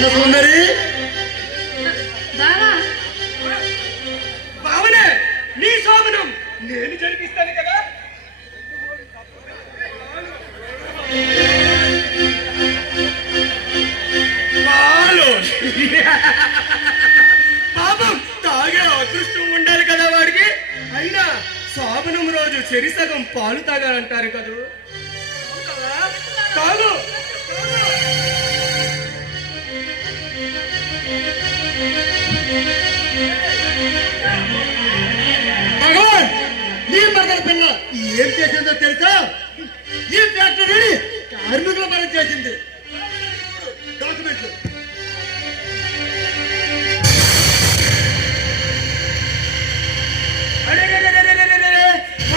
సుందరి బావనే నీ శోభనం నేను జరిపిస్తాను కదా. పాపం తాగే అదృష్టం ఉండాలి కదా వాడికి. అయినా శోభనం రోజు చెరిసగం పాలు తాగాలంటారు కదా. తాగు భగవాన్, నీ మరదల పిల్ల ఏం చేసిందో తెలుసా? ఈ ఫ్యాక్టరీ కార్మికుల పని చేసింది. డాక్యుమెంట్లు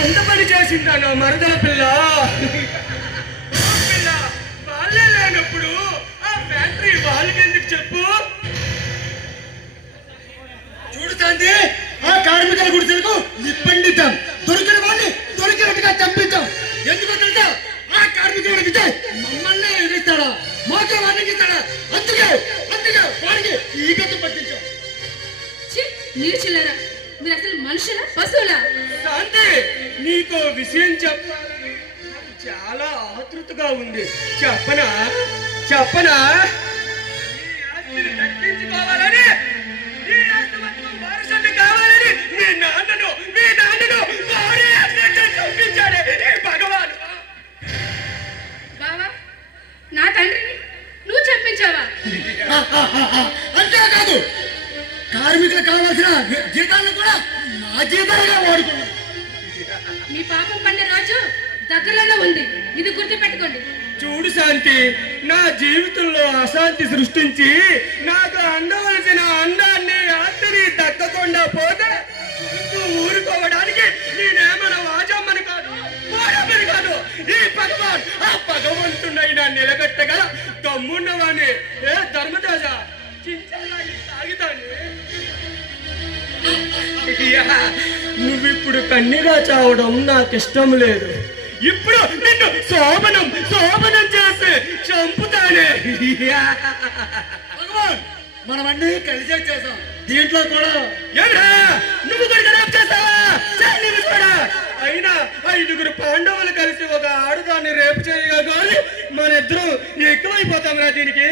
అంత పని చేసిందా నా మరదల పిల్ల? పిల్ల వాళ్ళే లేనప్పుడు ఆ ఫ్యాక్టరీ వాళ్ళకి ఎందుకు చెప్పు? చూడు శాంతి, ఆ కార్మికుల గుడిసెలకు నిప్పండిద్దాం. దొరికిన వాడిని దొరికినట్టుగా చంపిద్దాం. ఎందుకు తెలుసా? ఆ కార్మికుడికి మమ్మల్ని ఎదిరిస్తాడా, మాకే వాడికి ఇస్తాడా? అందుకే వాడికి ఈ గతి పట్టించాం. మీరు అసలు మనుషులా పశువులా? శాంతి, నీకు విషయం చెప్పాలని చాలా ఆతృతగా ఉంది. చెప్పనా? దక్కించుకోవాలని, ఈ ఆస్తి మొత్తం వారసుని కావాలని మీ నాన్నను చూపించాడే భగవాన్. బావా, నా తండ్రిని నువ్వు చంపించావా? అంతేకాదు, కార్మికులకు కావాల్సిన జీతాలను కూడా నా జీతాలుగా వాడుకున్నాను. మీ పాపం పండే రోజు దగ్గరలోనే ఉంది, ఇది గుర్తు పెట్టుకోండి. చూడు శాంతి, నా జీవితంలో అశాంతి సృష్టించి నాకు అందవలసిన అందాన్ని ఆస్తిని దక్కకుండా పోతే ఊరుకోవడానికి నేనేమన్నా వాజమ్మని కాదు, పోరమ్మని కాదు. ఈ భగవాన్, ఆ భగవంతుడైనా నిలబెట్టగల దమ్మున్నవాణ్ణి. ఏ ధర్మరాజ, చించల్లా తాగితాన్ని. నువ్విప్పుడు కన్నీగా చావడం నాకు ఇష్టం లేదు. ఇప్పుడు నిన్ను శోభనం చేసి చంపుతానే. భగవాన్, మనం అన్ని కలిసే చేసాం. దీంట్లో కూడా నువ్వు కూడా ఖరాబ్ చేస్తావా? అయినా 5 పాండవులు కలిసి ఒక ఆడుదాన్ని రేపు చేయగా కానీ మన ఇద్దరం ఎక్కువైపోతాం రా దీనికి.